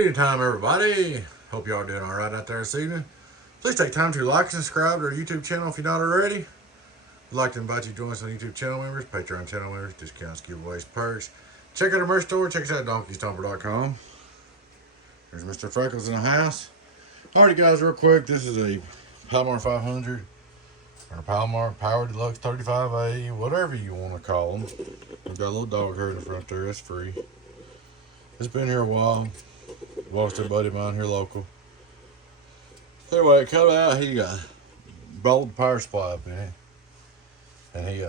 evening time, everybody. Hope y'all are doing all right out there this evening. Please take time to like and subscribe to our YouTube channel if you're not already. We'd like to invite you to join us on YouTube channel members, Patreon channel members, discounts, giveaways, perks. Check out our merch store. Check us out at donkeystomper.com. There's Mr. Freckles in the house. Alrighty, guys, real quick. This is a Palomar 500 or Palomar Power Deluxe 35A, whatever you want to call them. We've got a little dog here in the front there. That's free. It's been here a while. Lost a buddy of mine here local. Anyway, it come out, he bowled the power supply up in it. And he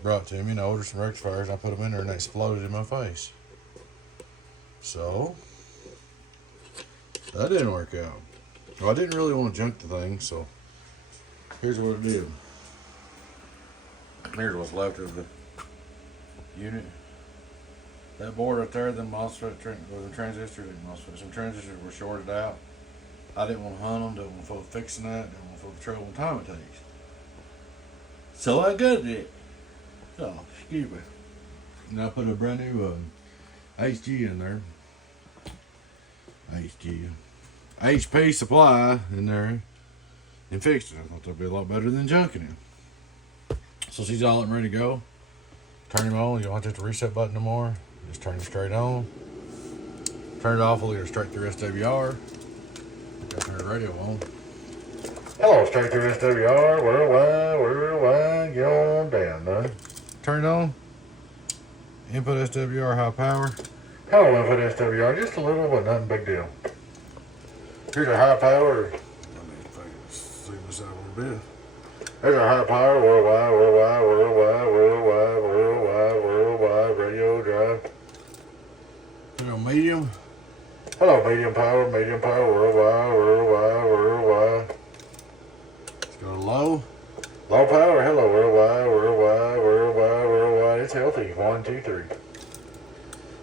brought it to me and I ordered some rectifiers and I put them in there and they exploded in my face. So, that didn't work out. Well, I didn't really want to junk the thing, so here's what I did. Here's what's left of the unit. That board right there, them MOSFET was a transistor. Some transistors were shorted out. I didn't want to hunt them, didn't want to fool fixing that, didn't want to fool the trouble and time it takes. So I got it. So, excuse me. And I put a brand new HG in there. HP supply in there and fixed it. I thought that'd be a lot better than junking it. So she's all up and ready to go. Turn him on. You don't have to hit the reset button no more. Just turn it straight on. Turn it off, we'll get it straight through SWR. Gotta turn the radio on. Hello, straight through SWR, worldwide, get on down, man. Turn it on. Input SWR, high power. Hello, input SWR, just a little, but nothing big deal. Here's our high power. Let me zoom this out a little bit. There's our high power, worldwide, radio drive. Turn on medium. Hello, medium power, worldwide. Let's go to low. Low power, hello, worldwide. It's healthy, 1, 2, 3.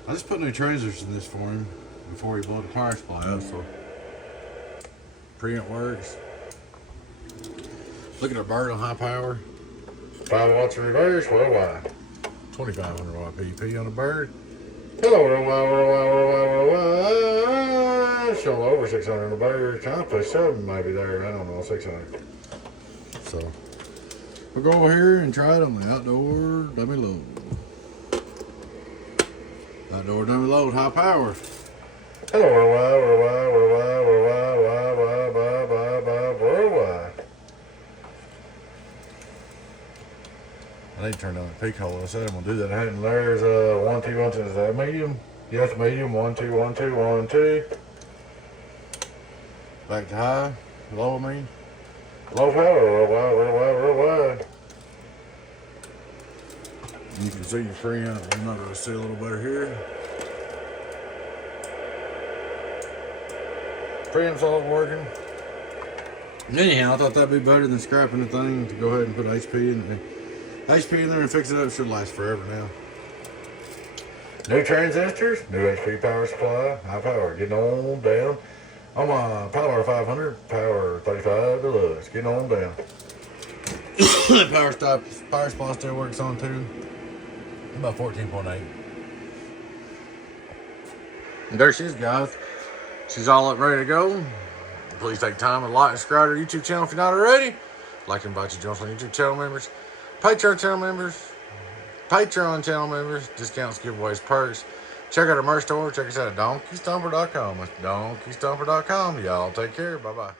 I just put new transistors in this for him before he blew the power supply up, so preamp works. Look at our bird on high power. 5 watts reverse, worldwide. 2500 watt PP on the bird. Hello, worldwide. Show over 600 on the bird. Kind of push 7 maybe there. I don't know, 600. So we'll go over here and try it on the outdoor dummy load. Outdoor dummy load, high power. Hello, worldwide. I need to turn down the peak hole. I said I'm gonna do that. I hadn't. There's 1, 2, 1, 2. Is that medium? Yes, medium. 1, 2, 1, 2, 1, 2. Back to high. Low, I mean. Low power. Worldwide. You can see your preamp. I'm not gonna see a little better here. Preamp's all working. Anyhow, I thought that'd be better than scrapping the thing to go ahead and put HP in there. HP in there and fix it up. Should last forever now. New transistors, new HP power supply, high power, getting on down. I'm a Palomar 500, Power 35 Deluxe, getting on down. Power supply still works on too. About 14.8. And there she is, guys. She's all up ready to go. Please take time to like and subscribe to our YouTube channel if you're not already. I'd like to invite you to join us on YouTube channel members, Patreon channel members, discounts, giveaways, perks. Check out our merch store. Check us out at donkeystomper.com. That's donkeystomper.com. Y'all take care. Bye-bye.